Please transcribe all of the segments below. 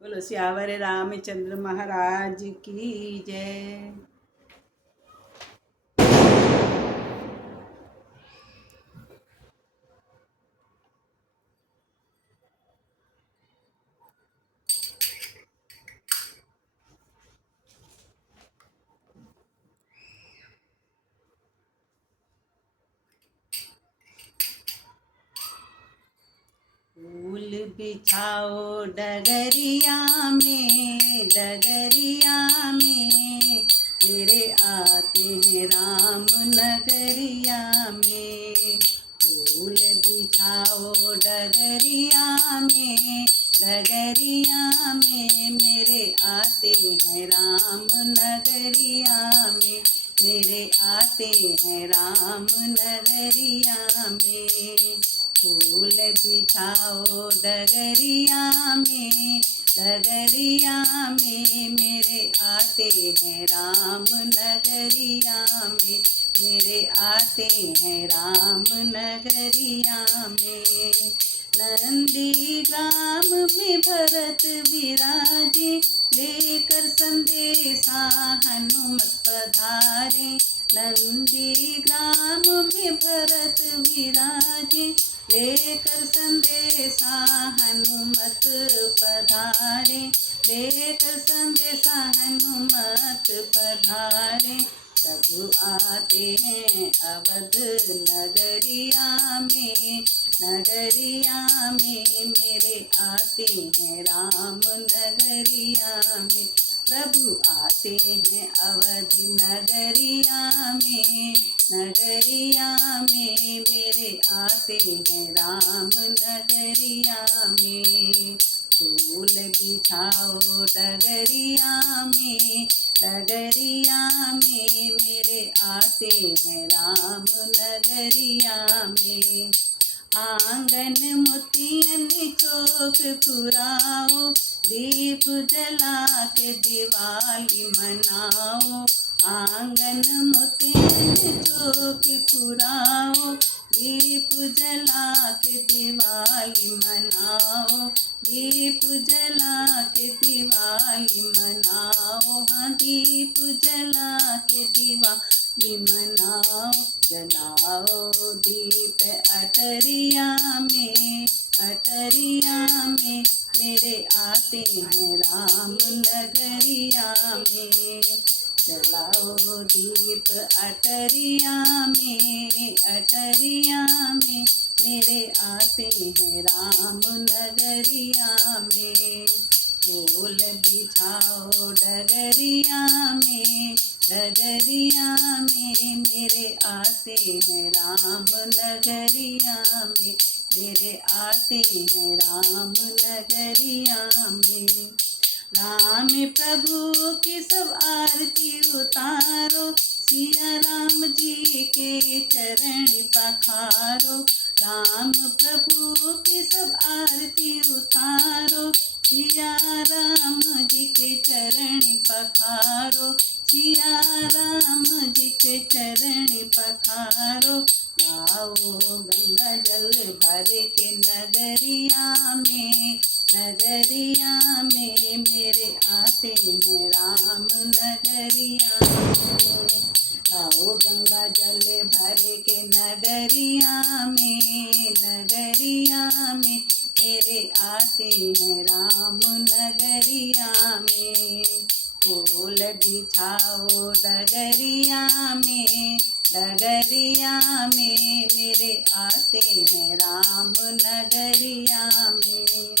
बोलो सियावर रामचंद्र महाराज की जय। फूल बिछाओ डगरिया में, डगरिया में मेरे आते हैं राम नगरिया में। फूल बिछाओ डगरिया में, डगरिया में मेरे आते हैं राम नगरिया में, मेरे आते हैं राम नगरिया में। फूल बिछाओ डगरिया में, डगरिया में मेरे आते हैं राम नगरिया में, मेरे आते हैं राम नगरिया में। नंदी ग्राम में भरत विराजे, लेकर संदेशा हनुमत पधारे। नंदी ग्राम में भरत विराजे, लेकर संदेशा हनुमत पधारे, लेकर संदेशा हनुमत पधारे। प्रभु आते हैं अवध नगरिया में, नगरिया में मेरे आते हैं राम नगरिया में। प्रभु आते हैं अवध नगरिया में, नगरिया में मेरे आते हैं राम नगरिया में। फूल बिछाओ डगरिया में, डगरिया में मेरे आते हैं राम नगरिया में। आंगन मोतियन चौक पुराओ, दीप जला के दिवाली मनाओ। आंगन मोतियन चौक पुराओ, दीप जला के दिवाली मनाओ, दीप जला के दिवाली मनाओ। हाँ दीप जला के दिवाली मनाओ। जलाओ दीप अटरिया में, अटरिया में मेरे आते हैं राम नगरिया में। जलाओ दीप अटरिया में, अटरिया में मेरे आते हैं राम नगरिया में। फूल बिछाओ डगरिया में, डगरिया में मेरे आते हैं राम नगरिया में, मेरे आते हैं राम नगरिया में। राम प्रभु की सब आरती उतारो, सिया राम जी के चरण पखारो। राम प्रभु की सब आरती उतारो, सिया राम जी के चरण पखारो, सिया राम जी के चरण पखारो। लाओ गंगा जल भर के नगरिया में, नगरिया में मेरे आते हैं राम नगरिया में। लाओ गंगा जल भर के नगरिया में, नगरिया में मेरे आते हैं राम नगरिया में। फूल बिछाओ डगरिया में, डगरिया में मेरे आते हैं राम नगरिया में।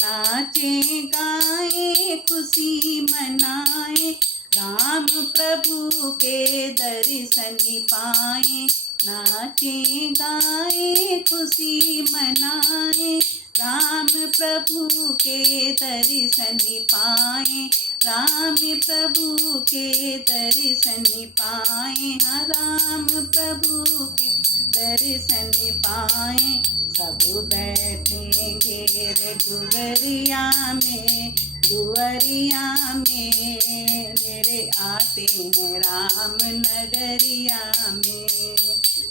नाचे गाए खुशी मनाए, राम प्रभु के दर्शन पाए। नाचे गाए खुशी मनाए, राम प्रभु के दर्शन पाए, राम प्रभु के दर्शन पाए। हाँ राम प्रभु के दर्शन पाए। सब बैठे घेर डुगरिया में, दुअरिया में मेरे आते हैं राम नगरिया में।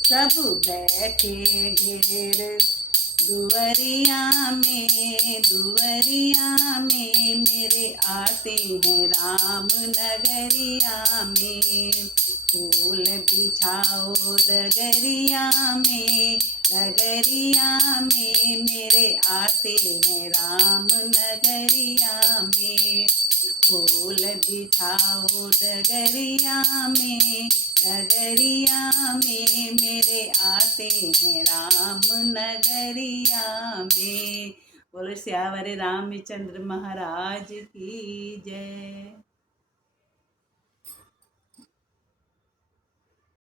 सब बैठे घेर दुवरिया में मेरे आते हैं राम नगरिया में। फूल बिछाओ डगरिया में मेरे आते हैं राम नगरिया में। फूल बिछाओ डगरिया में मेरे आते हैं राम नगरिया में। बोलो श्यावरे रामचंद्र महाराज की जय।